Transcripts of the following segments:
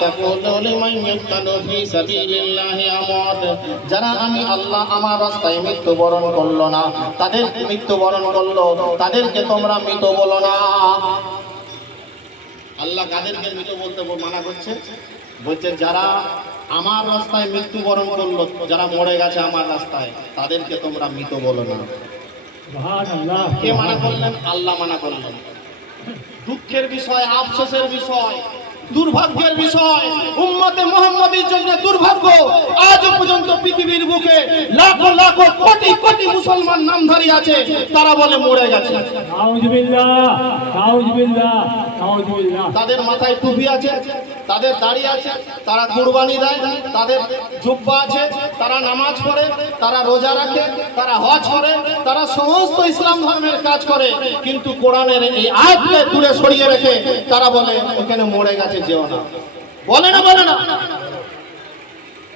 তাকুলু লিমান ইয়ুকতালু ফি সাবিলিল্লাহি আমওয়াত, যারা আমি আল্লাহ আমার রাস্তায় মৃত্যুবরণ করলো না, তাদের মৃত্যুবরণ করলো, তাদেরকে তোমরা মৃত বলো না। আল্লাহ কাদেরকে মৃত বলতে মানা করছে? বলছে যারা আমার রাস্তায় মৃত্যুবরণ করলো, যারা মরে গেছে আমার রাস্তায়, তাদেরকে তোমরা মৃত বলো না। সুবহানাল্লাহ। কে মানা করলেন? আল্লাহ মানা করলেন। দুঃখের বিষয়, আফসোসের বিষয়, দুর্ভাগ্যের বিষয়, উম্মতে মুহাম্মাদীর জন্য দুর্ভাগ্য। আজ পর্যন্ত পৃথিবীর বুকে লাখো লাখো কোটি কোটি মুসলমান নামধারী আছে, তারা বলে মরে গেছে। নাউযুবিল্লাহ, নাউযুবিল্লাহ, নাউযুবিল্লাহ। তাদের মাথায় টুপি আছে, তাদের দাড়ি আছে, তারা কুরবানি দেয়, তাদের জুব্বা আছে, তারা নামাজ পড়ে, তারা রোজা রাখে, তারা হজ করে, তারা সমস্ত ইসলাম ধর্মের কাজ করে, কিন্তু কোরআনের এই আয়াতকে দূরে সরিয়ে রেখে তারা বলে ওখানে মরে গেছে, যেও না। বলে না, বলে না।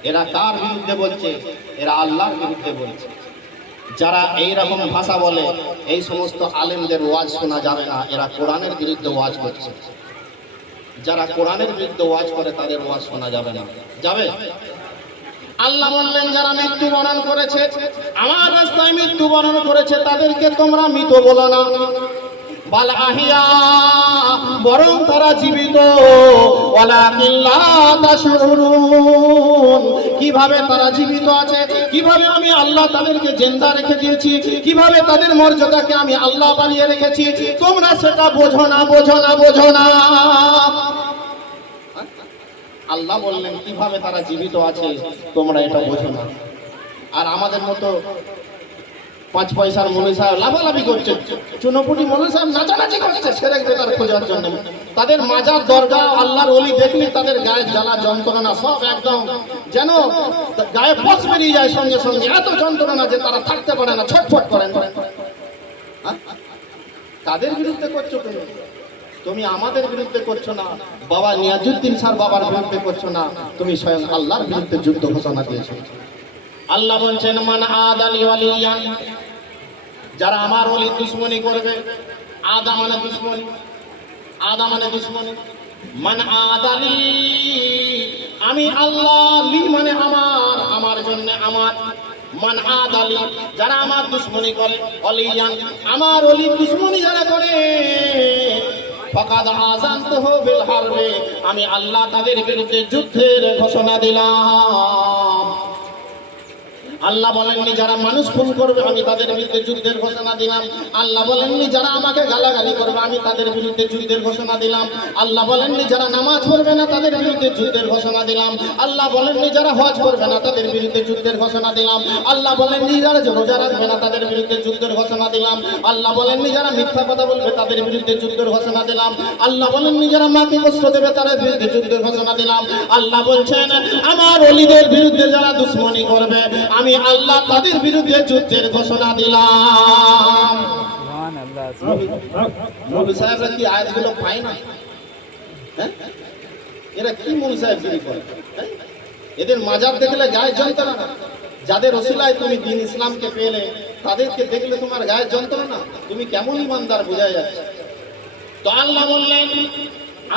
এরা কার বিরুদ্ধে বলছে? এরা আল্লাহর বিরুদ্ধে বলছে। যারা এই রকম ভাষা বলে, এই সমস্ত আলেমদের ওয়াজ শোনা যাবে না, এরা কোরআনের বিরুদ্ধে ওয়াজ করছে। যারা কোরআনের বিরুদ্ধে ওয়াজ করে তাদের ওয়াজ শোনা যাবে না। যাবে? আল্লাহ বললেন যারা মৃত্যুবরণ করেছে, আমার রাস্তায় মৃত্যুবরণ করেছে, তাদেরকে তোমরা মৃত বলো না। বাল আহিয়া, বরং তারা জীবিত। ওয়ালাকিন লা তাশউরুন, কিভাবে তারা জীবিত আছে, কিভাবে আমি আল্লাহ তাদেরকে জিন্দা রেখে দিয়েছি, কিভাবে তাদের মর্যাদাকে আমি আল্লাহ বানিয়ে রেখেছি, তোমরা সেটা বোঝো না, বোঝো না, বোঝো না। আল্লাহ বললেন কিভাবে তারা জীবিত আছে তোমরা এটা বোঝো না। আর আমাদের মতো 5 পয়সার মৌলভী সাহেব লাফালাফি করছে, চুনোপুটি মৌলভী সাহেব নাচানাচি করছে সেরেক বেতার খোঁজার জন্য। তাদের মাজার দরগা আল্লাহর ওলি দেখলে তাদের গায়ে জ্বালা যন্ত্রণা সব একদম যেন গায়ে পচ বেরিয়ে যায় সঙ্গে সঙ্গে, এত যন্ত্রণা যে তারা থাকতে পারে না, ছটফট করেন। তাদের বিরুদ্ধে করছো তুমি, তুমি আমাদের বিরুদ্ধে করছো না, বাবা নিয়াজউদ্দিন স্যার বাবার বিরুদ্ধে করছো না, তুমি স্বয়ং আল্লাহর বিরুদ্ধে যুদ্ধ ঘোষণা দিয়েছো। আল্লাহ বলছেন মান আদালি ওয়ালিয়ান, যারা আমার ওলি দুশমনি করবে। আদা মানে দুশমনি, আদা মানে দুশমনি। মান আদালি, আমি আল্লাহ, লি মানে আমার, আমার জন্য আমার। মান আদালি, যারা আমার দুশমনি করে, ওলিয়ান আমার ওলি দুশমনি যারা করে, ফাকাদ আযানতুহু বিল হারবে, আমি আল্লাহ তাদের বিরুদ্ধে যুদ্ধের ঘোষণা দিলাম। আল্লাহ বলেননি যারা মানুষ খুন করবে আমি তাদের বিরুদ্ধে যুদ্ধের ঘোষণা দিলাম। আল্লাহ বলেননি যারা আমাকে গালাগালি করবে আমি তাদের বিরুদ্ধে যুদ্ধের ঘোষণা দিলাম। আল্লাহ বলেননি যারা নামাজ পড়বে না তাদের বিরুদ্ধে যুদ্ধের ঘোষণা দিলাম। আল্লাহ বলেননি যারা হজ করবে না তাদের বিরুদ্ধে যুদ্ধের ঘোষণা দিলাম। আল্লাহ বলেননি যারা রোজা রাখবে না তাদের বিরুদ্ধে যুদ্ধের ঘোষণা দিলাম। আল্লাহ বলেননি যারা মিথ্যা কথা বলবে তাদের বিরুদ্ধে যুদ্ধের ঘোষণা দিলাম। আল্লাহ বলেননি যারা মাকে কষ্ট দেবে তাদের বিরুদ্ধে যুদ্ধের ঘোষণা দিলাম। আল্লাহ বলছেন আমার ওলিদের বিরুদ্ধে যারা দুশমনি করবে আমি আল্লাহ তাদের বিরুদ্ধে যুদ্ধের ঘোষণা দিলাম। মৌলভী সাহেবরা কি আয়াতগুলো পায় না? এরা কি মৌলভী সাহেবগিরি করে? এদের মাজার দেখলে গায়ে যন্ত্রণা না? যাদের ওসিলায় তুমি দ্বীন ইসলামকে পেলে তাদেরকে দেখলে তোমার গায়ে যন্ত্রণা না? তুমি কেমন ইমানদার বোঝা যাচ্ছে। তো আল্লাহ বললেন,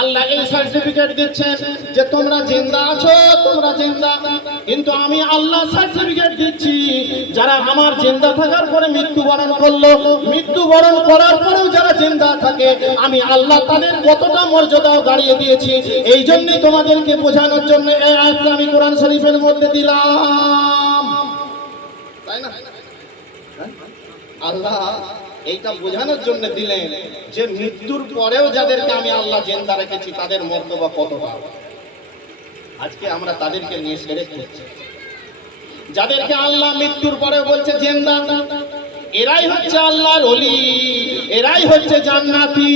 আল্লাহ এই সার্টিফিকেট দিচ্ছেন যে তোমরা জিন্দা আছো, তোমরা জিন্দা, কিন্তু আমি আল্লাহ সার্টিফিকেট দিচ্ছি যারা আমার জিন্দা থাকার পরে মৃত্যুবরণ করলো, মৃত্যুবরণ করার পরেও যারা জিন্দা থাকে আমি আল্লাহ তাদের কতটা মর্যাদা দাঁড়িয়ে দিয়েছি। এই জন্যই তোমাদেরকে বোঝানোর জন্য এই আয়াতটা আমি কোরআন শরীফের মধ্যে দিলাম, তাই না? আল্লাহ এইটা বোঝানোর জন্য দিলেন যে মৃত্যুর পরেও যাদেরকে আমি আল্লাহ জিন্দা রেখেছি তাদের মর্যাদা কতটা। আজকে আমরা তাদেরকে নিয়ে সেরে করছি, যাদেরকে আল্লাহ মৃত্যুর পরে বলছে জিন্দা, এরাই হচ্ছে আল্লাহর ওলি, এরাই হচ্ছে জান্নাতি,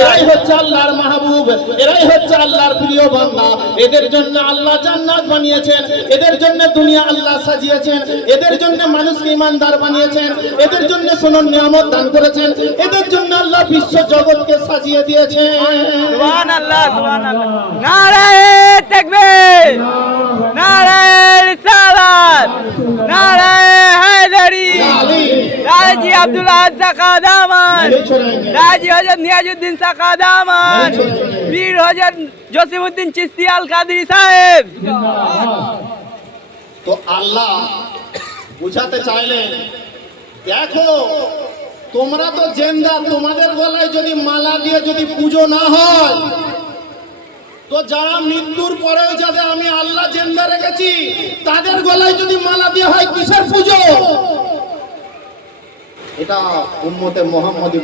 এরাই হচ্ছে আল্লাহর মাহবুব, এরাই হচ্ছে আল্লাহর প্রিয় বান্দা। এদের জন্য আল্লাহ জান্নাত বানিয়েছেন, এদের জন্য দুনিয়া আল্লাহ সাজিয়েছেন, এদের জন্য মানুষকে ইমানদার বানিয়েছেন, এদের জন্য সোনার নিয়ামত দান করেছেন, এদের জন্য আল্লাহ বিশ্ব জগৎকে সাজিয়ে দিয়েছেন। সুবহানাল্লাহ, সুবহানাল্লাহ। নারায়ে তাকবীর, নারায়ে রিসালাত, নারায়ে হায়দারি, गाजी अब्दुल अहद साकादामन, नहीं छोड़ेंगे। गाजी हजरत नियाजुद्दीन साकादामन, नहीं छोड़ेंगे। वीर हजरत জসিমউদ্দিন চিশতি আল কাদরি সাহেব। তো আল্লাহ বুঝাতে চাইলেন, দেখো তোমরা তো জেন্দা, তোমাদের গলায় যদি মালা দিয়ে যদি পুজো না হয়, তো যারা মৃত্যুর পরেও যাদের আমি আল্লাহ জেন্দা রেখেছি তাদের গলায় যদি মালা দিয়ে হয় কিসের পুজো? এটা উম্মতে মুহাম্মাদি